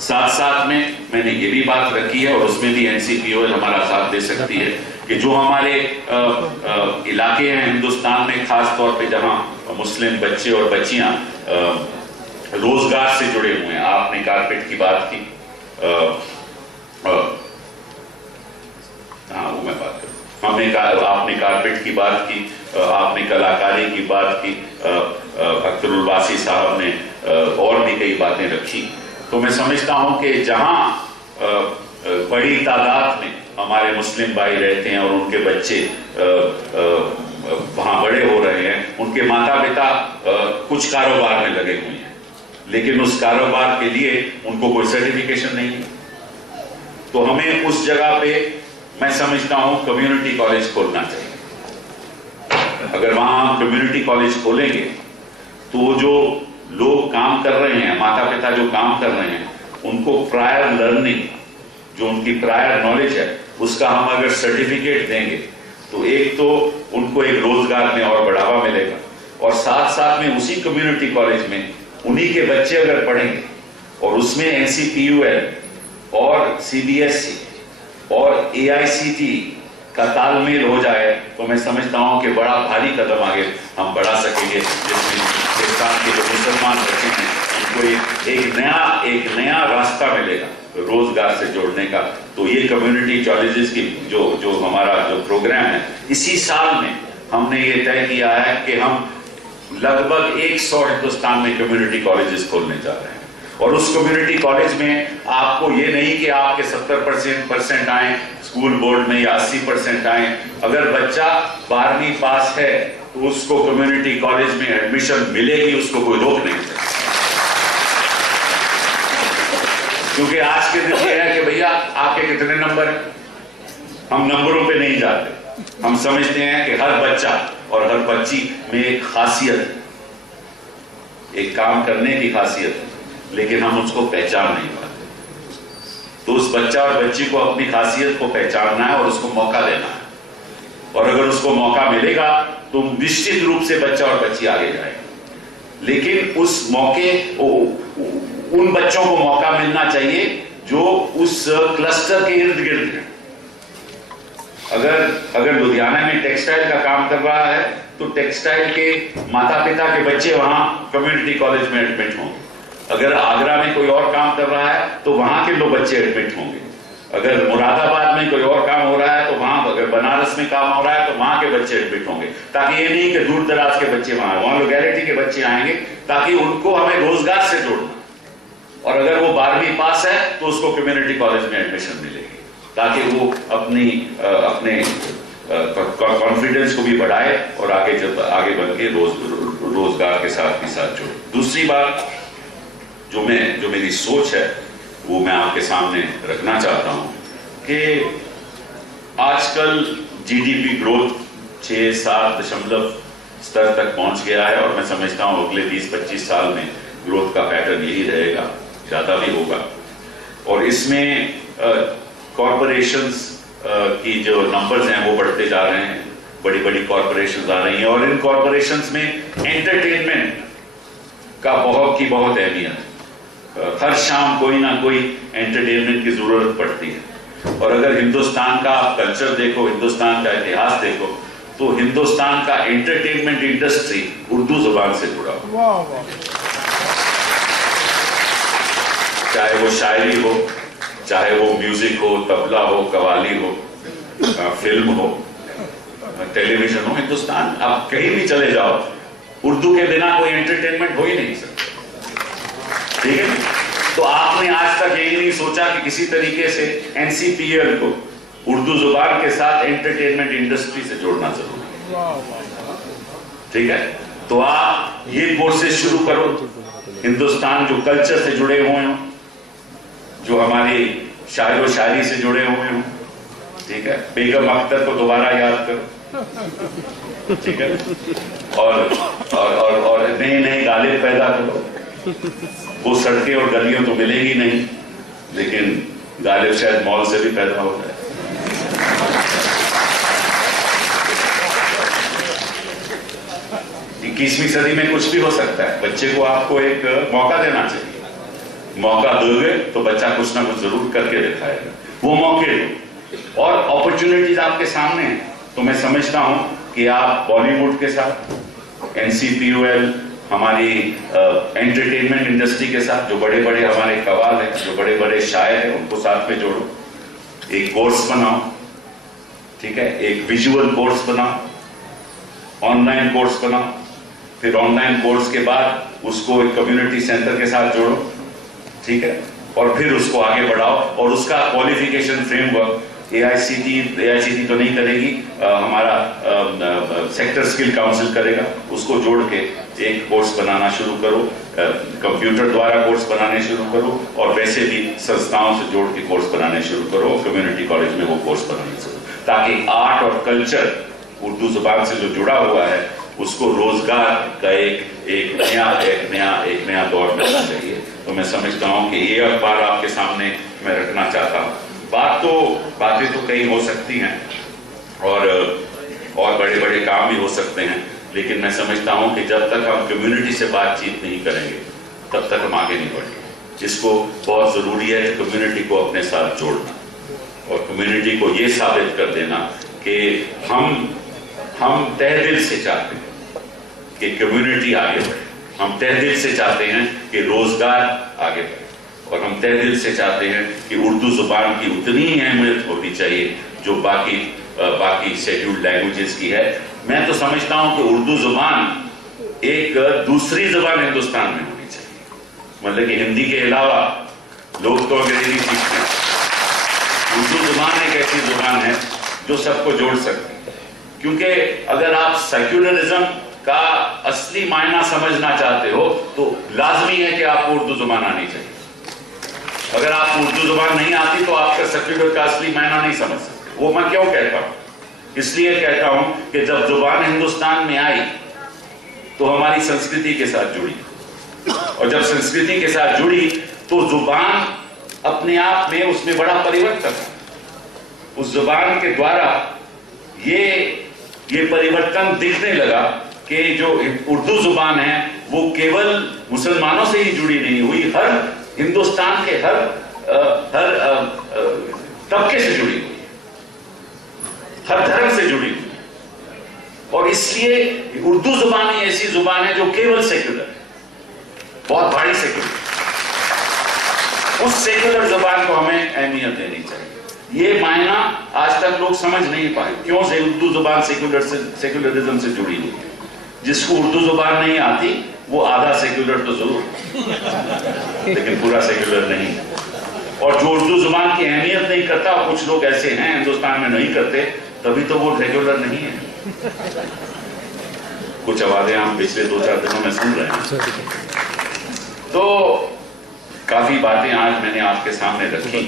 साथ साथ में मैंने ये भी बात रखी है और उसमें भी एनसीपीओएल हमारा साथ दे सकती है कि जो हमारे इलाके हैं हिंदुस्तान में, खास तौर पे जहां मुस्लिम बच्चे और बच्चियां रोजगार से जुड़े हुए हैं। आपने कारपेट की बात की, हाँ वो मैं बात करूं, आपने कारपेट की बात की, आपने कलाकारी की बात की, अख्तरुल वासी साहब ने और भी कई बातें रखी। तो मैं समझता हूं कि जहां बड़ी तादाद में हमारे मुस्लिम भाई रहते हैं और उनके बच्चे वहां बड़े हो रहे हैं, उनके माता पिता कुछ कारोबार में लगे हुए हैं, लेकिन उस कारोबार के लिए उनको कोई सर्टिफिकेशन नहीं है। तो हमें उस जगह पे मैं समझता हूं कम्युनिटी कॉलेज खोलना चाहिए। अगर वहां हम कम्युनिटी कॉलेज खोलेंगे तो जो लोग काम कर रहे हैं, माता पिता जो काम कर रहे हैं, उनको प्रायर लर्निंग, जो उनकी प्रायर नॉलेज है, उसका हम अगर सर्टिफिकेट देंगे तो एक तो उनको एक रोजगार में और बढ़ावा मिलेगा, और साथ साथ में उसी कम्युनिटी कॉलेज में उन्हीं के बच्चे अगर पढ़ेंगे और उसमें एनसीपीयूएल और सीबीएसई और एआईसीटी का तालमेल हो जाए तो मैं समझता हूं कि बड़ा भारी कदम आगे हम बढ़ा सकेंगे, जिसमें हिंदुस्तान के जो मुसलमान बच्चे हैं उनको एक नया रास्ता मिलेगा रोजगार से जोड़ने का। तो ये कम्युनिटी कॉलेजेस की जो हमारा जो प्रोग्राम है, इसी साल में हमने ये तय किया है कि हम लगभग 100 हिंदुस्तान में कम्युनिटी कॉलेजेस खोलने जा रहे हैं। और उस कम्युनिटी कॉलेज में आपको ये नहीं कि आपके 70% आए स्कूल बोर्ड में या 80% आए। अगर बच्चा 12वीं पास है तो उसको कम्युनिटी कॉलेज में एडमिशन मिलेगी, उसको कोई रोक नहीं सकता। क्योंकि आज के दिन ये है कि भैया आपके कितने नंबर हैं, हम नंबरों पे नहीं जाते। हम समझते हैं कि हर बच्चा और हर बच्ची में एक खासियत है, एक काम करने की खासियत है, लेकिन हम उसको पहचान नहीं पाते। तो उस बच्चा और बच्ची को अपनी खासियत को पहचानना है और उसको मौका देना है, और अगर उसको मौका मिलेगा तो निश्चित रूप से बच्चा और बच्ची आगे जाएगा। लेकिन उस मौके, उन बच्चों को मौका मिलना चाहिए जो उस क्लस्टर के इर्द गिर्द हैं। अगर लुधियाना में टेक्सटाइल का काम कर रहा है तो टेक्सटाइल के माता पिता के बच्चे वहां कम्युनिटी कॉलेज में एडमिट होंगे। अगर आगरा में कोई और काम कर रहा है तो वहां के लोग बच्चे एडमिट होंगे। अगर मुरादाबाद में कोई और काम हो रहा है तो वहां, अगर बनारस में काम हो रहा है तो वहां के बच्चे एडमिट होंगे, ताकि ये नहीं कि दूर दराज के बच्चे वहां लोकेलिटी के बच्चे आएंगे, ताकि उनको हमें रोजगार से जोड़ना। और अगर वो 12वीं पास है तो उसको कम्युनिटी कॉलेज में एडमिशन मिलेगी, ताकि वो अपने कॉन्फिडेंस को भी बढ़ाए और आगे बढ़ के रोजगार के साथ भी साथ जोड़े। दूसरी बात जो मेरी सोच है वो मैं आपके सामने रखना चाहता हूं कि आजकल जीडीपी ग्रोथ 6-7 दशमलव स्तर तक पहुंच गया है, और मैं समझता हूं अगले 20-25 साल में ग्रोथ का पैटर्न यही रहेगा, ज्यादा भी होगा। और इसमें कॉरपोरेशंस की जो नंबर्स हैं वो बढ़ते जा रहे हैं, बड़ी बड़ी कॉरपोरेशंस आ रही हैं, और इन कॉरपोरेशंस में एंटरटेनमेंट का बहुत अहमियत है। हर शाम कोई ना कोई एंटरटेनमेंट की जरूरत पड़ती है। और अगर हिंदुस्तान का आप कल्चर देखो, हिंदुस्तान का इतिहास देखो, तो हिंदुस्तान का एंटरटेनमेंट इंडस्ट्री उर्दू जुबान से जुड़ा हुआ, चाहे वो शायरी हो, चाहे वो म्यूजिक हो, तबला हो, कवाली हो, फिल्म हो, टेलीविजन हो। हिंदुस्तान आप कहीं भी चले जाओ, उर्दू के बिना कोई एंटरटेनमेंट हो ही नहीं सकता, ठीक है। तो आपने आज तक यही नहीं सोचा कि किसी तरीके से एनसीपीएल को उर्दू जुबान के साथ एंटरटेनमेंट इंडस्ट्री से जोड़ना जरूरी है, ठीक है। तो आप ये कोर्सेज शुरू करो, हिंदुस्तान जो कल्चर से जुड़े हुए हों, जो हमारी शायर व शायरी से जुड़े हुए हों, ठीक है। बेगम अख्तर को दोबारा याद करो, ठीक है, और नए गालिब पैदा करो। वो सड़कें और गलियों तो मिलेगी नहीं, लेकिन गालिब शायद मॉल से भी पैदा हो जाए। 21वीं सदी में कुछ भी हो सकता है, बच्चे को आपको एक मौका देना चाहिए। मौका दोगे तो बच्चा कुछ ना कुछ जरूर करके दिखाएगा, वो मौके दो। और अपॉर्चुनिटीज आपके सामने हैं, तो मैं समझता हूं कि आप बॉलीवुड के साथ, NCPOL, हमारी एंटरटेनमेंट इंडस्ट्री के साथ, जो बड़े बड़े हमारे कव्वाल हैं, जो बड़े बड़े शायर हैं, उनको साथ में जोड़ो, एक कोर्स बनाओ, ठीक है, एक विजुअल कोर्स बनाओ, ऑनलाइन कोर्स बनाओ, फिर ऑनलाइन कोर्स के बाद उसको एक कम्युनिटी सेंटर के साथ जोड़ो, ठीक है, और फिर उसको आगे बढ़ाओ, और उसका क्वालिफिकेशन फ्रेमवर्क AICTE तो नहीं करेगी, हमारा सेक्टर स्किल काउंसिल करेगा, उसको जोड़ के एक कोर्स बनाना शुरू करो, कंप्यूटर द्वारा कोर्स बनाने शुरू करो, और वैसे भी संस्थाओं से जोड़ के कोर्स बनाने शुरू करो, कम्युनिटी कॉलेज में वो कोर्स बनाने शुरू, ताकि आर्ट और कल्चर उर्दू जुबान से जो जुड़ा हुआ है उसको रोजगार का एक नया दौर मिलना चाहिए। तो मैं समझता हूं कि ये अखबार आपके सामने मैं रखना चाहता हूं। बातें तो कई हो सकती हैं, और बड़े बड़े काम भी हो सकते हैं, लेकिन मैं समझता हूं कि जब तक हम कम्युनिटी से बातचीत नहीं करेंगे तब तक हम आगे नहीं बढ़ेंगे। इसको बहुत जरूरी है कि कम्युनिटी को अपने साथ जोड़ना, और कम्युनिटी को ये साबित कर देना कि हम तहे दिल से चाहते हैं कि कम्युनिटी आगे बढ़े, हम तहे दिल से चाहते हैं कि रोजगार आगे बढ़े, और हम तहे दिल से चाहते हैं कि उर्दू जुबान की उतनी ही अहमियत होनी चाहिए जो बाकी शेड्यूल्ड लैंग्वेजेस की है। मैं तो समझता हूं कि उर्दू जुबान एक दूसरी जुबान हिंदुस्तान में होनी चाहिए, मतलब कि हिंदी के अलावा लोग तो अंग्रेजी सीखते हैं, उर्दू जुबान एक ऐसी जुबान है जो सबको जोड़ सकती है। क्योंकि अगर आप सेक्युलरिज्म का असली मायना समझना चाहते हो तो लाजमी है कि आपको उर्दू जुबान आनी चाहिए। अगर आपको उर्दू जुबान नहीं आती तो आपका सेक्युलर का असली मायना नहीं समझ सकते। वो मैं क्यों कहता हूं? इसलिए कहता हूं कि जब जुबान हिंदुस्तान में आई तो हमारी संस्कृति के साथ जुड़ी, और जब संस्कृति के साथ जुड़ी तो जुबान अपने आप में उसमें बड़ा परिवर्तन, उस जुबान के द्वारा ये परिवर्तन दिखने लगा कि जो उर्दू जुबान है वो केवल मुसलमानों से ही जुड़ी नहीं हुई, हर हिंदुस्तान के हर तबके से जुड़ी हुई, हर धर्म से जुड़ी हुई। और इसलिए उर्दू जुबान ही ऐसी जुबान है जो केवल सेक्युलर है, बहुत भारी सेक्युलर। उस सेक्युलर जुबान को हमें अहमियत देनी चाहिए। ये मायना आज तक लोग समझ नहीं पाए, क्यों से उर्दू जुबान सेक्युलरिज्म से जुड़ी हुई है। जिसको उर्दू जुबान नहीं आती वो आधा सेक्युलर तो जरूर लेकिन पूरा सेक्युलर नहीं। और जो उर्दू जुबान की अहमियत नहीं करता, कुछ लोग ऐसे हैं हिंदुस्तान में नहीं करते, तभी तो वो सेक्युलर नहीं है। कुछ आवाजें हम पिछले 2-4 दिनों में सुन रहे हैं। तो काफी बातें आज मैंने आपके सामने रखी।